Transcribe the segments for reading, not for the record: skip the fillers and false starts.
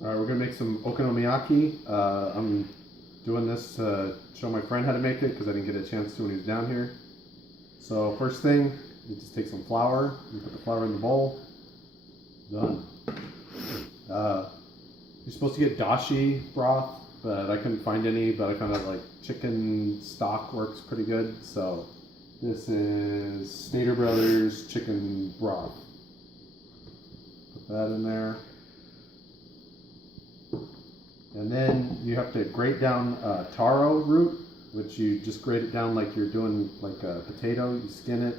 Alright, we're going to make some okonomiyaki. I'm doing this to show my friend how to make it because I didn't get a chance to when he was down here. So first thing, you just take some flour, you put the flour in the bowl. Done. You're supposed to get dashi broth, but I couldn't find any, but I found out like chicken stock works pretty good. So this is Stater Brothers chicken broth. Put that in there. And then you have to grate down taro root, which you just grate it down like you're doing like a potato. You skin it,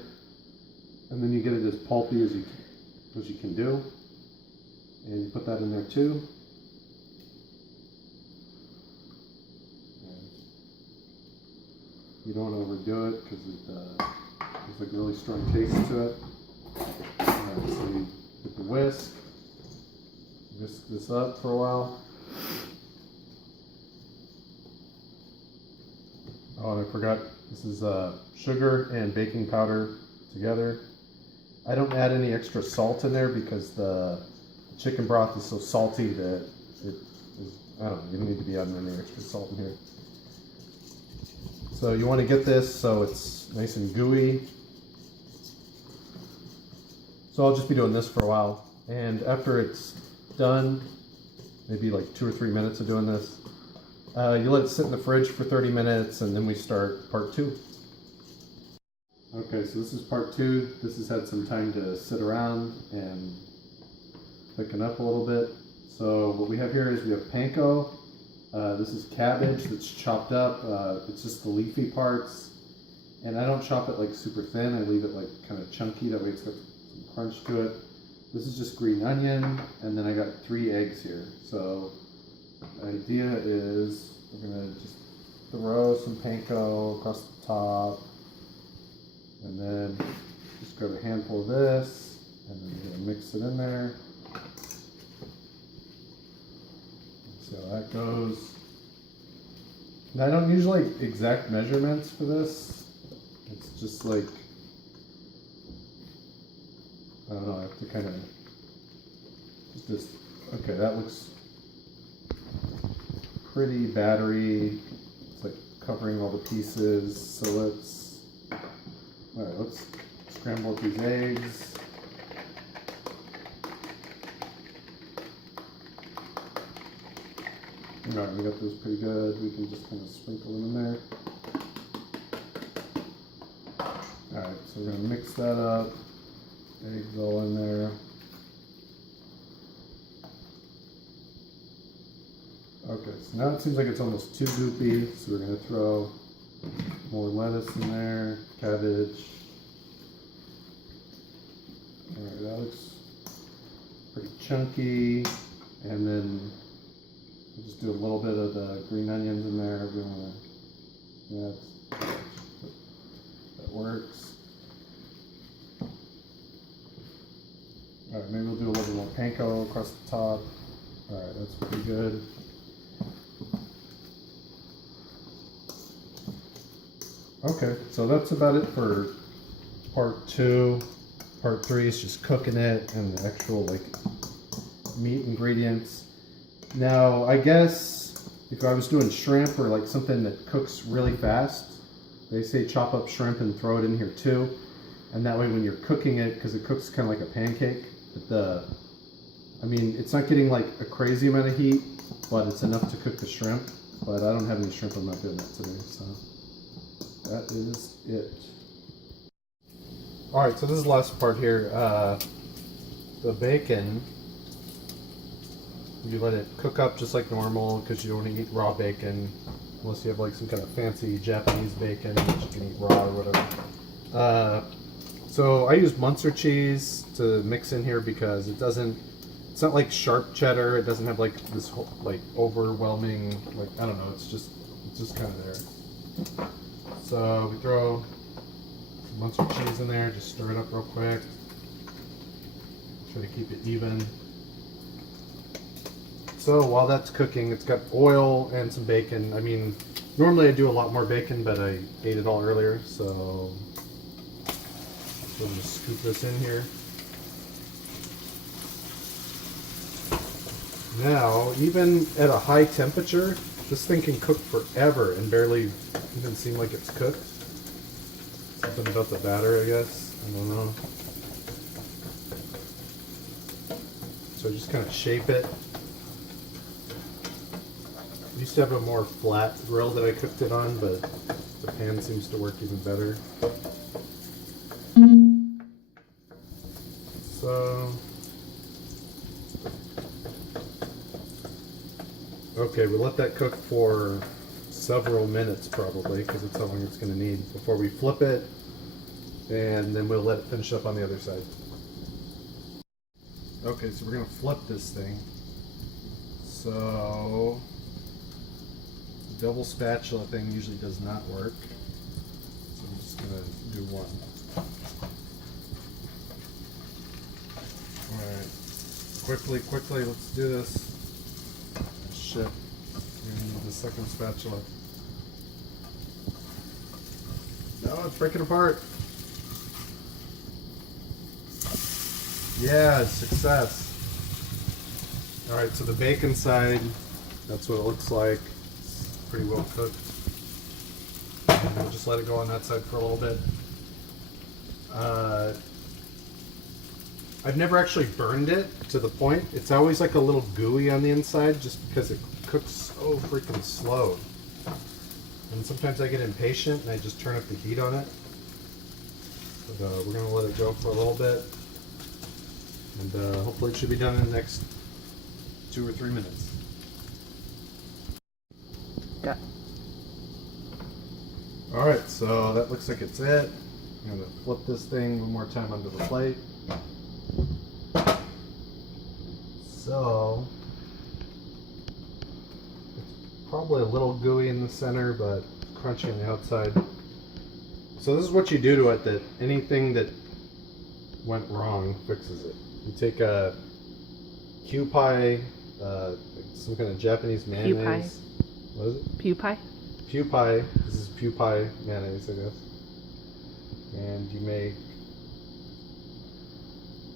and then you get it as pulpy as you can do. And you put that in there too. And you don't want to overdo it because there's like a really strong taste to it. Alright, so you get the whisk this up for a while. Oh, and I forgot, this is sugar and baking powder together. I don't add any extra salt in there because the chicken broth is so salty that I don't know, you don't need to be adding any extra salt in here. So you want to get this so it's nice and gooey. So I'll just be doing this for a while. And after it's done, maybe like 2 or 3 minutes of doing this, you let it sit in the fridge for 30 minutes and then we start part 2. Okay, so this is part 2. This has had some time to sit around and thicken up a little bit. So what we have here is we have panko. This is cabbage that's chopped up. It's just the leafy parts. And I don't chop it like super thin. I leave it like kind of chunky. That way it's got some crunch to it. This is just green onion. And then I got 3 eggs here. So the idea is we're going to just throw some panko across the top. And then just grab a handful of this. And then we're going to mix it in there. See how that goes. Now I don't usually like exact measurements for this. It's just like, I don't know, I have to kind of just okay, that looks pretty battery. It's like covering all the pieces. So let's scramble up these eggs. Alright, we got those pretty good. We can just kind of sprinkle them in there. Alright, so we're going to mix that up. Eggs all in there. Okay, so now it seems like it's almost too goopy, so we're going to throw more lettuce in there, cabbage. Alright, that looks pretty chunky. And then we'll just do a little bit of the green onions in there. We want to, yeah, that works. All right, maybe we'll do a little more panko across the top. All right, that's pretty good. Okay, so that's about it for part 2. Part 3 is just cooking it and the actual like meat ingredients. Now, I guess if I was doing shrimp or like something that cooks really fast, they say chop up shrimp and throw it in here too. And that way when you're cooking it, because it cooks kind of like a pancake, but I mean, it's not getting like a crazy amount of heat, but it's enough to cook the shrimp. But I don't have any shrimp, I'm not doing that today, so that is it. All right, so this is the last part here. The bacon, you let it cook up just like normal because you don't want to eat raw bacon unless you have like some kind of fancy Japanese bacon which you can eat raw or whatever. So I use Munster cheese to mix in here because it's not like sharp cheddar. It doesn't have like this whole, like overwhelming, like, I don't know, it's just kind of there. So we throw some Munster cheese in there, just stir it up real quick. Try to keep it even. So while that's cooking, it's got oil and some bacon. I mean, normally I do a lot more bacon, but I ate it all earlier, so we'll just scoop this in here. Now, even at a high temperature, this thing can cook forever and barely even seem like it's cooked. Something about the batter, I guess. I don't know. So just kind of shape it. I used to have a more flat grill that I cooked it on, but the pan seems to work even better. So, okay, we'll let that cook for several minutes probably, because that's how long it's going to need before we flip it, and then we'll let it finish up on the other side. Okay, so we're going to flip this thing. So, the double spatula thing usually does not work, so I'm just going to do one. Alright, quickly, let's do this. Shit, we're going to need the second spatula. No, it's breaking apart. Yeah, success. Alright, so the bacon side, that's what it looks like. It's pretty well cooked. And we'll just let it go on that side for a little bit. I've never actually burned it to the point. It's always like a little gooey on the inside just because it cooks so freaking slow. And sometimes I get impatient and I just turn up the heat on it. But we're going to let it go for a little bit. And hopefully it should be done in the next 2 or 3 minutes. Yeah. Alright, so that looks like it's it. I'm going to flip this thing one more time onto the plate. So, it's probably a little gooey in the center, but crunchy on the outside. So this is what you do to it, that anything that went wrong fixes it. You take a Q pie, some kind of Japanese mayonnaise. Pew pie. What is it? Pew pie? Pew pie. This is pew pie mayonnaise, I guess. And you make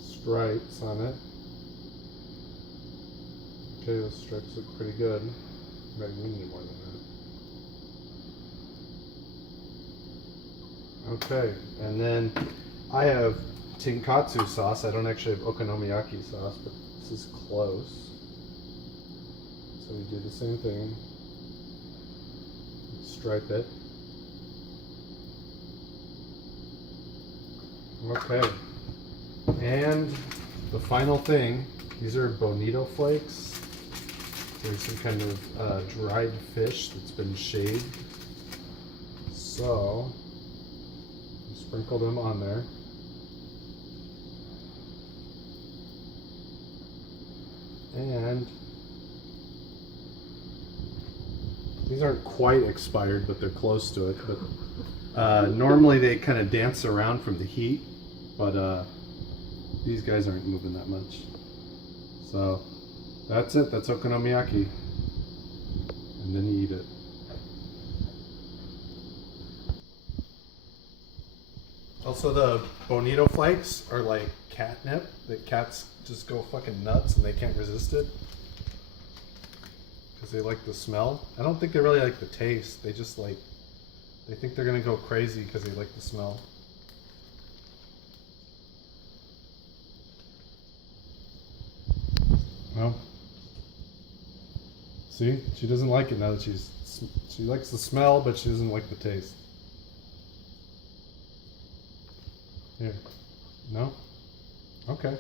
stripes on it. Okay, those stripes look pretty good. Maybe we need more than that. Okay, and then I have Tinkatsu sauce. I don't actually have Okonomiyaki sauce, but this is close. So we do the same thing. Stripe it. Okay. And the final thing, these are bonito flakes. There's some kind of dried fish that's been shaved. So, sprinkle them on there. And these aren't quite expired, but they're close to it. But normally they kind of dance around from the heat, but these guys aren't moving that much. So that's it. That's okonomiyaki. And then you eat it. Also, the bonito flakes are like catnip. The cats just go fucking nuts and they can't resist it because they like the smell. I don't think they really like the taste. They just like, they think they're gonna go crazy because they like the smell. Well, see, she doesn't like it now that she likes the smell, but she doesn't like the taste. Here, no? Okay.